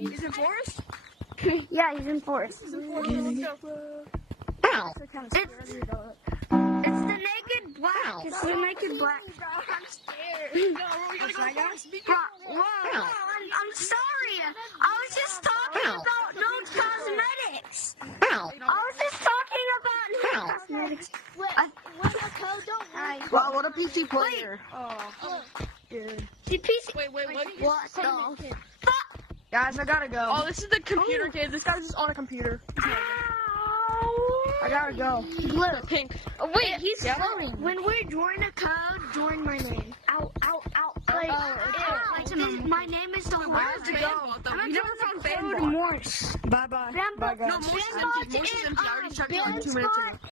He's in forest? Yeah, he's in forest. He's in forest. Let's go. It's the naked black. It's the naked black. I'm scared. No, we gotta go to forest. Be careful. Whoa, I'm sorry. I was just talking about no cosmetics. I was just talking about no cosmetics. What's the code? Don't worry. Wow, what a PC player. Oh. Dude. See, PC. Wait, what? What the fuck? Guys, I gotta go. Oh, this is the computer kid. This guy's just on a computer. I gotta go. Blue. Pink. Oh, wait, he's Yeah. flowing. When we join a code, join my name. Ow. Like, my name is the Where's the go? We never found code Fanbot. Morse. Bye-bye. Bye, guys. No, Morse is empty. Morse is empty. I already checked it like 2 minutes ago.